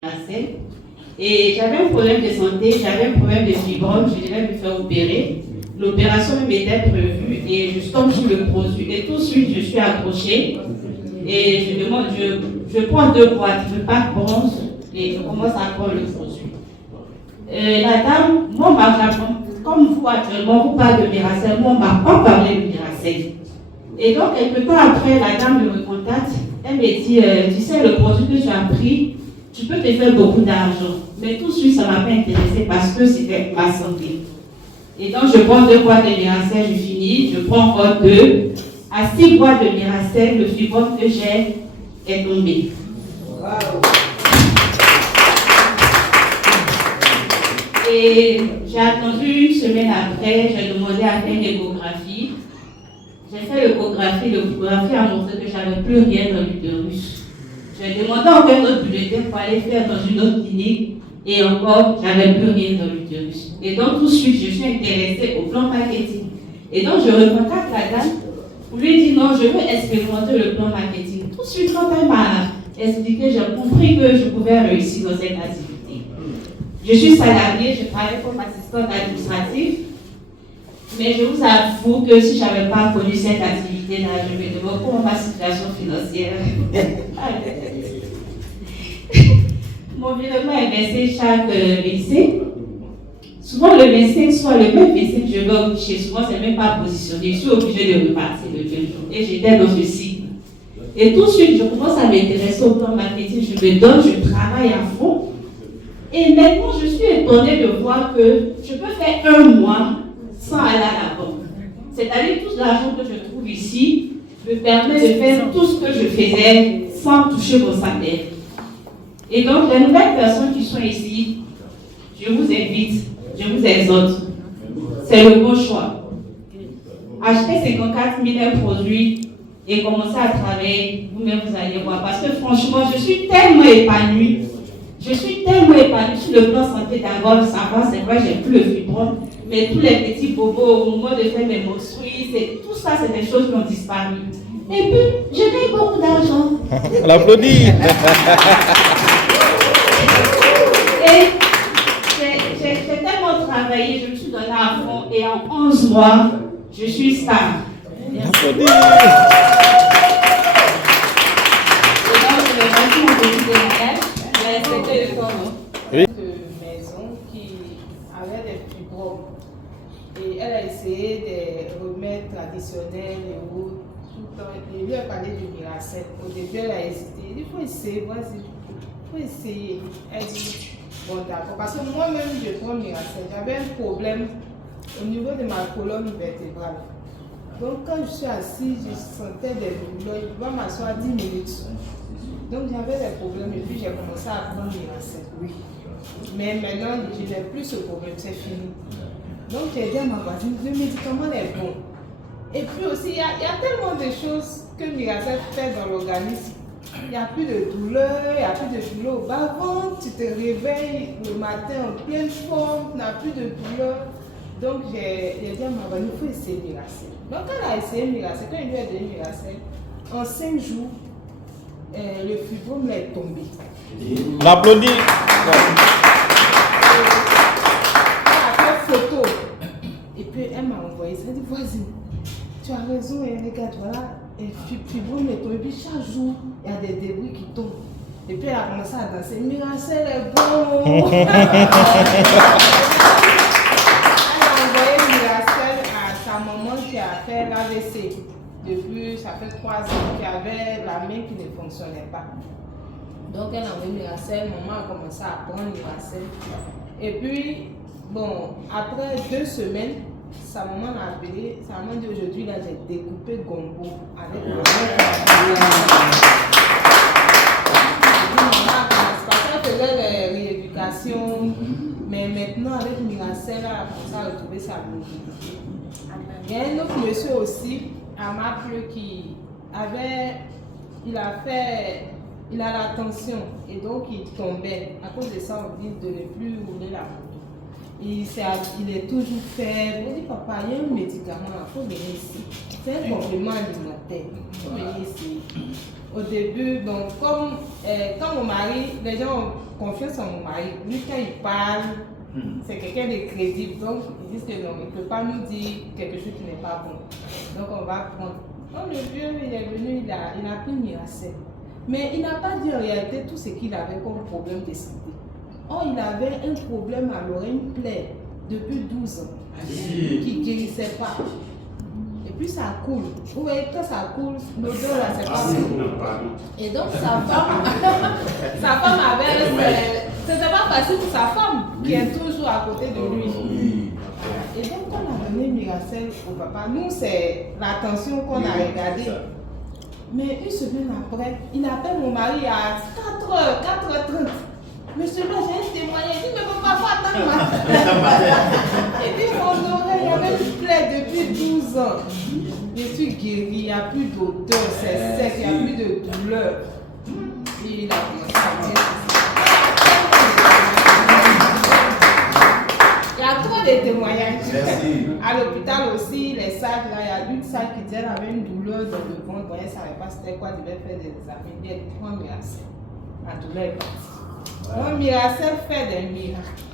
Et j'avais un problème de santé, j'avais un problème de fibrome, je devais me faire opérer. L'opération m'était prévue et je tombe sur le produit. Et tout de suite, je suis accrochée et je prends 2 boîtes, je pack bronze et je commence à prendre le produit. La dame, moi, comme vous actuellement, vous parlez de Miracel, moi, on ne m'a pas parlé de Miracel. Et donc, quelques temps après, la dame me recontacte, elle me dit, tu sais, le produit que tu as pris, tu peux te faire beaucoup d'argent. Mais tout de suite, ça ne m'a pas intéressé parce que c'était ma santé. Et donc, je prends 2 boîtes de Miracel, je finis, je prends encore 2. À 6 boîtes de Miracel, le fibrome que j'ai est tombé. Wow. Et j'ai attendu 1 semaine après, j'ai demandé à faire une échographie. J'ai fait l'échographie a montré que je n'avais plus rien dans l'utérus. J'ai demandé encore un autre bulletin pour aller faire dans une autre clinique et encore, je n'avais plus rien dans l'utérus. Et donc, tout de suite, je suis intéressée au plan marketing. Et donc, je recontacte la dame pour lui dire non, je veux expérimenter le plan marketing. Tout de suite, quand elle m'a expliqué, j'ai compris que je pouvais réussir dans cette activité. Je suis salariée, je travaille comme assistante administrative. Mais je vous avoue que si je n'avais pas connu cette activité-là, je me demande comment ma situation financière. Mon virement est versé chaque 25. Souvent le 25, soit le même 25 que je vais au guichet, souvent c'est même pas positionné. Je suis obligée de repartir le 20 jours. Et j'étais dans ce cycle. Et tout de suite, je commence à m'intéresser au plan marketing. Je me donne, je travaille à fond. Et maintenant, je suis étonnée de voir que je peux faire 1 mois sans aller à la banque. C'est-à-dire tout l'argent que je trouve ici me permet de faire tout ce que je faisais sans toucher mon salaire. Et donc, les nouvelles personnes qui sont ici, je vous invite, je vous exhorte. C'est le bon choix. Achetez 54 000 produits et commencez à travailler. Vous-même, vous allez voir. Parce que franchement, je suis tellement épanouie. Je suis tellement épanouie sur le plan santé d'abord, de savoir c'est vrai, j'ai plus le fibrome. Mais tous les petits bobos, au moment de faire mes menstrues, tout ça, c'est des choses qui ont disparu. Et puis, je gagne beaucoup d'argent. On l'applaudit. Et j'ai tellement travaillé, je me suis donnée à fond, et en 11 mois, je suis stable. Applaudis. Et donc, je vais passer mon petit témoignage. Je vais respecter le temps. Oui. De maison qui avait des fibromes. Et elle a essayé des remèdes traditionnels et autres, tout le temps. Et lui a parlé du Miracel. Au début, elle a hésité. Il dit, il faut essayer, vas-y. Il faut essayer. Elle dit, bon d'accord. Parce que moi-même, je prends Miracel. J'avais un problème au niveau de ma colonne vertébrale. Donc, quand je suis assise, je sentais des douleurs. Je dois m'asseoir 10 minutes. Donc, j'avais des problèmes. Et puis, j'ai commencé à prendre Miracel. Oui. Mais maintenant, je n'ai plus ce problème. C'est fini. Donc j'ai dit à ma voisine, le médicament est bon. Et puis aussi, il y a tellement de choses que Miracel fait dans l'organisme. Il n'y a plus de douleur, il n'y a plus de douleur au bas-ventre, tu te réveilles le matin en pleine forme, tu n'as plus de douleur. Donc j'ai dit à ma voisine, il faut essayer Miracel. Donc elle a essayé Miracel, quand il lui a donné Miracel, en 5 jours, le fibrome est tombé. On applaudit. Photo. Et puis elle m'a envoyé ça, elle dit voisine, tu as raison, et regarde, voilà, et fibrome est tombé, et puis chaque jour, il y a des débris qui tombent. Et puis elle a commencé à danser, Miracel est bon. Elle a envoyé Miracel à sa maman qui a fait l'AVC. Depuis, ça fait 3 ans qu'elle avait la main qui ne fonctionnait pas. Donc elle a envoyé Miracel, maman a commencé à prendre Miracel. Et puis, bon, après 2 semaines, sa maman l'a appelé. Sa maman dit aujourd'hui, là, j'ai découpé gombo avec le parce qu'elle faisait les rééducations, mais maintenant, avec Miracel, elle a commencé à retrouver sa mobilité. Il y a un autre monsieur aussi, à Maple, qui avait, il a la tension et donc il tombait. À cause de ça, on dit de ne plus rouler la moto. il est toujours faible. On dit, papa, il y a un médicament, il faut venir ici. C'est un complément alimentaire. Il faut venir ici. Au début, donc, comme quand mon mari, les gens ont confiance en mon mari, lui, quand il parle, c'est quelqu'un de crédible. Donc, ils disent que non, il ne peut pas nous dire quelque chose qui n'est pas bon. Donc, on va prendre. Quand le vieux, il est venu, il a pris Miracel. Mais il n'a pas dit en réalité tout ce qu'il avait comme problème de santé. Or, il avait un problème à l'oreille, une plaie, depuis 12 ans, qui ne guérissait pas. Et puis ça coule. Vous voyez, quand ça coule, l'odeur là, c'est pas bon. Et donc, sa femme avait. C'était pas facile pour sa femme, qui est toujours à côté de lui. Et donc, quand on a donné Miracel au papa, nous, c'est l'attention qu'on a regardée. Mais une semaine après, il appelle mon mari à 4h, 4h30. Monsieur, là, j'ai un témoignage. Il dit, mais mon papa, attends-moi. Il dit, mon oreille, il y avait une plaie depuis 12 ans. Je suis guéri, il n'y a plus d'odeur, c'est sec, il n'y a plus de douleur. Et il a commencé à dire. Il y a trop de témoignages. Merci. À l'hôpital aussi, les sacs, là, il y a une sac qui disait qu'elle avait une douleur dans le ventre. Elle ne savait pas c'était quoi, elle devait faire des examens. Elle prend Miracel. La douleur est partie. Miracel fait des miracles.